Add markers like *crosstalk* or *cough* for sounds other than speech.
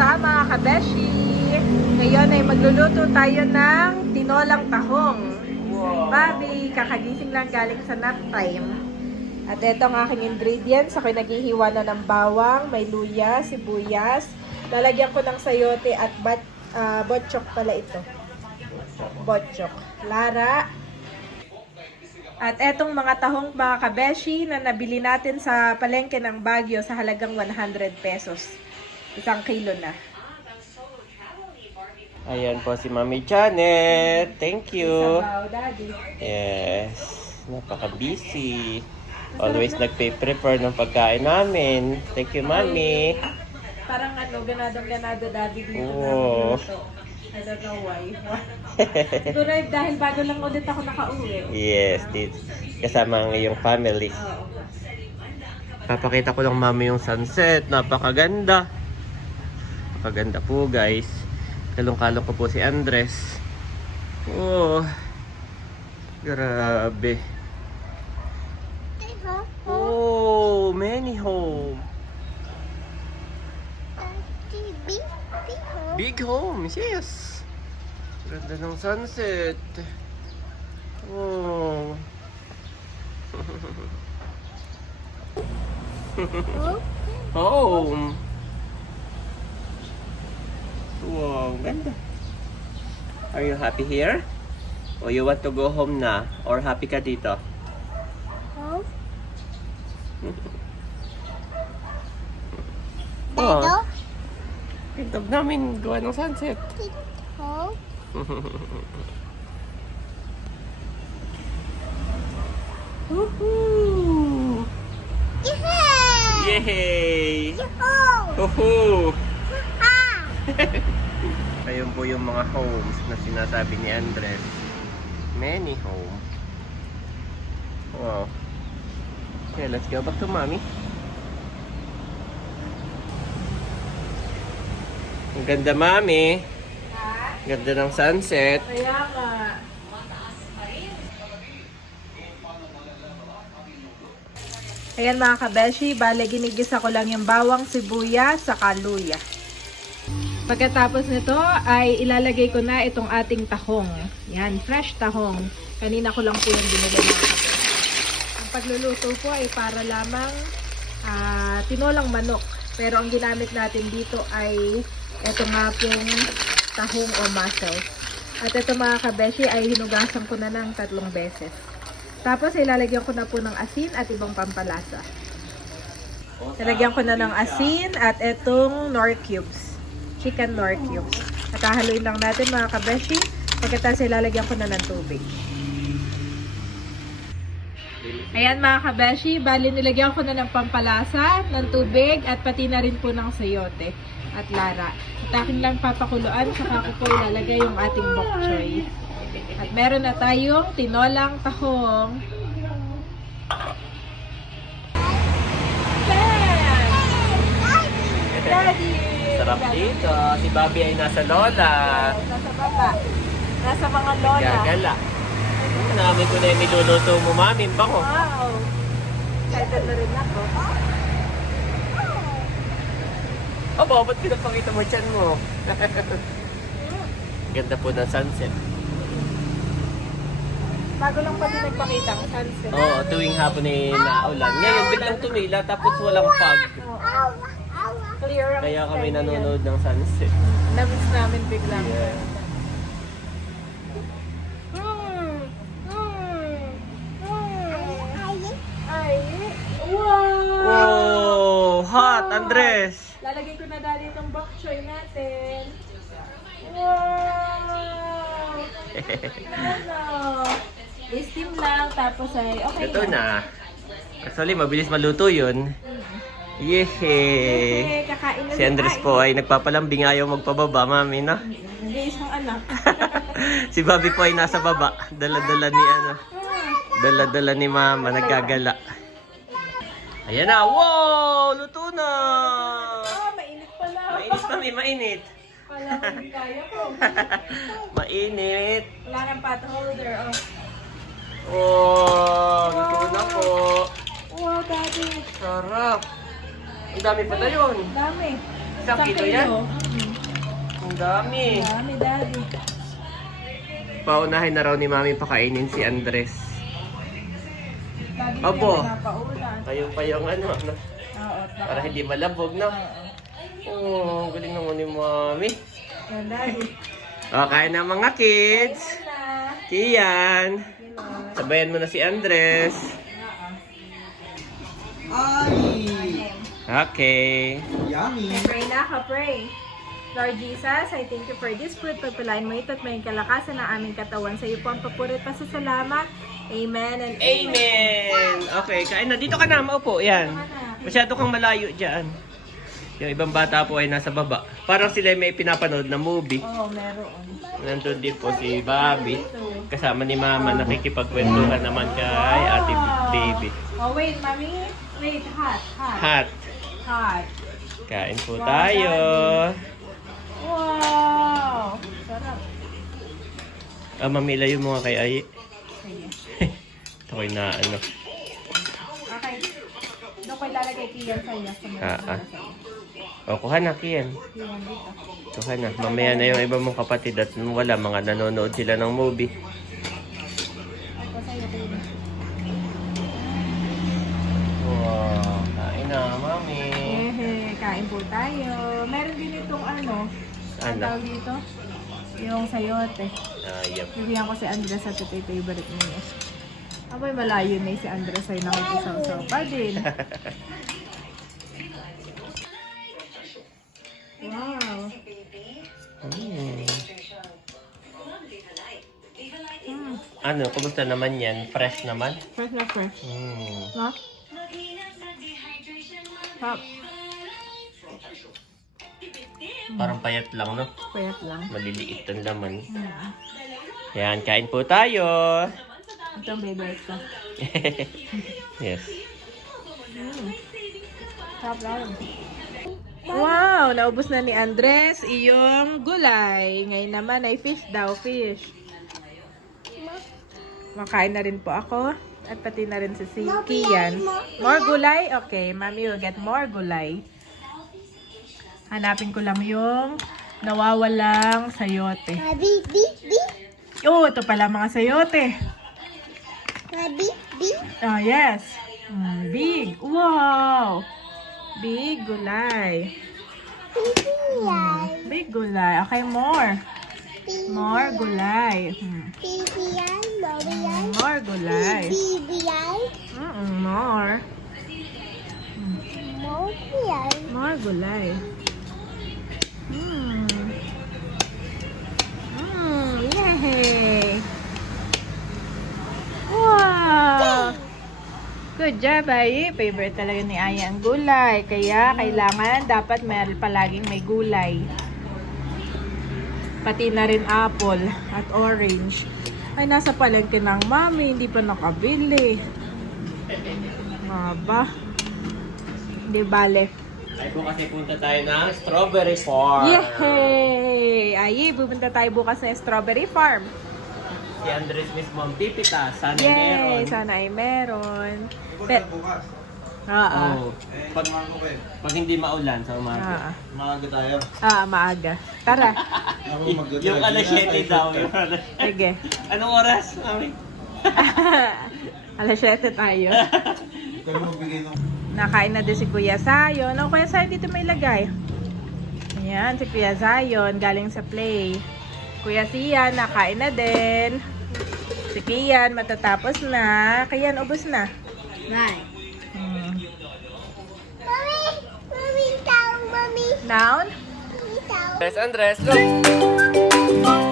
Kamusta mga kabeshi? Ngayon ay magluluto tayo ng tinolang tahong. Bobby, kakagising lang galing sa nap time. At ito ang aking ingredients. Ako'y naghihiwa na ng bawang, may luya, sibuyas. Lalagyan ko ng sayote at bat, ah, botchok pala ito. Botchok. Lara. At etong mga tahong mga kabeshi na nabili natin sa palengke ng Baguio sa halagang 100 pesos. Isang kilo na. Ayan po si Mami Janet. Thank you. Sabaw, daddy. Yes. Napaka-busy. Always nagpe-prepare ng pagkain namin. Thank you, Mami. Parang ano, ganadong ganado daddy dito Oo. na. I don't know why. *laughs* Siguro dahil bago lang ulit ako nakauwi. Yes, this. Kasama ang iyong family. Oo. Papakita ko lang mami yung sunset. Napakaganda. Napakaganda po guys. Kalong-kalong ko po si Andres. Oh. Grabe. Oh, many home. Big homes, yes. Ganda ng sunset. Oh. *laughs* Home. Wow, ganda. Are you happy here? Or you want to go home na? Or happy ka dito? Oh, *laughs* ganda namin gawa ng sunset. *laughs* Woohoo! Yay! Woohoo! *laughs* Ayun po yung mga homes na sinasabi ni Andres. Many home. Wow. Okay, let's go back to mommy. Ang ganda, mami. Ganda ng sunset. Kaya nga. Ayan mga kabeshi, bale ginigisa ko lang yung bawang, sibuyas, sa kaluya. Pagkatapos nito ay ilalagay ko na itong ating tahong. Yan, fresh tahong. Kanina ko lang po yung binili mga. Ang pagluluto po ay para lamang ah, tinolang manok. Pero ang ginamit natin dito ay ito nga pong tahong o mussels. At ito mga kabeshi ay hinugasan ko na ng tatlong beses. Tapos ilalagyan ko na po ng asin at ibang pampalasa. Lalagyan ko na ng asin at itong nor cubes. Chicken nor cubes. At hahaluin lang natin mga kabeshi. Pagkatapos ilalagyan ko na ng tubig. Ayan mga kabeshi, bali nilagyan ko na ng pampalasa, ng tubig, at pati na rin po ng sayote at lara. At akin lang papakuluan, saka ko po ilalagay yung ating bok choy. At meron na tayong tinolang tahong. Daddy! Sarap dito. Si Bobby ay nasa lola. Nasa baba. Nasa mga lola. Gagala. Namin ko na yung niluluto mo, mami. Bako. Wow! Excited na rin ako. Aba, ba't pinapakita mo dyan mo? *laughs* Ganda po ng sunset. Bago lang pati nagpakita ang sunset. Oo, tuwing hapon ay naulan. Ngayon, biglang tumila tapos walang fog. Clear ang Kaya kami sky nanonood ng sunset. Namiss namin biglang. Yeah. Mm. Mm. Mm. Wow! Hot, Andres! Lalagay ko na dali itong bok choy natin. Wow! Ano? I-steam lang, tapos ay okay Ito na. Actually, mabilis maluto yun. Yehey! Okay, kakain na Si Andres po ay nagpapalambing ayaw magpababa, mami, no? Hindi isang anak. *laughs* si Bobby po ay nasa baba. Dala-dala ni ano. Dala-dala ni mama, nagkagala. Ayan na, wow! Luto na! Ah, mainit pala. Mainit kami, mainit. Wala ko hindi kaya ko. *laughs* mainit. Wala kang pot holder. Oh. Oh, luto na po. Wow, daddy. Sarap. Ang dami pala yun. Dami. Isang kilo yan? Mm. Ang dami. Dami, daddy. Paunahin na raw ni Mami pakainin si Andres. Lagi Opo. Kayo pa yung ano, no? Oo, para hindi malabog, no? Oo. Oh, galing naman ni Mami. Yan, daddy. O, kain na mga kids. Kian. Sabayan mo na si Andres. Ay! Okay. Yummy! Pray na ka, pray. Lord Jesus, I thank you for this food. Pagpalain mo ito at may kalakasan ng aming katawan. Sa iyo po ang papurit pa sa salamat. Amen and Amen! Okay, kain na. Dito ka na, maupo. Yan. Masyado kang malayo dyan. Yung ibang bata po ay nasa baba. Parang sila may pinapanood na movie. Oo, oh, meron. Nandun din po si Bobby. Kasama ni Mama nakikipagkwentuhan naman kay Ate Baby. Oh, wait, mami. Wait, hot, hot. Hot. Hot. Kain po tayo. Wow! Sarap. Ah, mamila yung mga kay Ay. Sige. *laughs* Ito na ano. Okay. Doon ko ilalagay kiyan sa iyo. Ah, ah. O, kuha na, Kian. Kiyan dito. Kuha na. Mamaya na yung iba mong kapatid at wala, mga nanonood sila ng movie. Ito sa iyo, kiyan. Wow, kain na, Mami. Ehe, kain po tayo. Meron din itong ano, ang Ano? tawag dito? Yung sayote. Ah, yep. Bibigyan ko si Andres at ito yung favorite niya. Abay, malayo na yung si Andres ay nakikisaw-saw pa din. *laughs* wow. Mm, Ano, kumusta naman yan? Fresh naman? fresh na fresh. Hmm. No? Hop. Parang payat lang, no? Payat lang. Maliliit ang laman. Mm. Yan, kain po tayo. Ito ang favorite ko. *laughs* yes. Mm. Wow! Naubos na ni Andres iyong gulay. Ngayon naman ay fish daw, fish. Makain na rin po ako. At pati na rin si si Kian. More gulay? Okay, mami will get more gulay. Hanapin ko lang yung nawawalang sayote. Babi, bi, bi, Oh, ito pala mga sayote. babi, bi. Oh, yes. Mm, big. Wow! Big gulay. Pipiyay, Big gulay. Okay, more. More gulay. Hmm. More gulay. bibiyay, Mm more. mawiyay. More gulay. Hmm. Yay! Wow! Good job, Ay. Favorite talaga ni Aya ang gulay. Kaya kailangan dapat may palaging may gulay. Pati na rin apple at orange. Ay, nasa palengke ng mami. Hindi pa nakabili. Aba. Hindi bale. Ay po kasi punta tayo ng strawberry farm. Yay! Ay, pupunta tayo bukas sa strawberry farm. Si Andres mismo ang pipita. Sana Yay! meron. Sana ay meron. Pe- bukas. Oo. Oh, Eh, pag, eh. pag hindi maulan sa umaga. Ah, Maaga tayo. ah, maaga. Tara. *laughs* Ako mag- yung alas 7 daw. Yung *laughs* alas... Sige. Anong oras, mami? *laughs* Alas 7 tayo. Ikaw yung magbigay ng... Nakain na din si Kuya Sayon. No, Kuya Sayon, dito may lagay. Ayan, si Kuya Sayon, galing sa play. Kuya Sian, nakain na din. Si Kian, matatapos na. Kian, ubos na. Right. Hmm. Mami, mami, tao, mami, Down? mami, tao. Andres, Andres, go!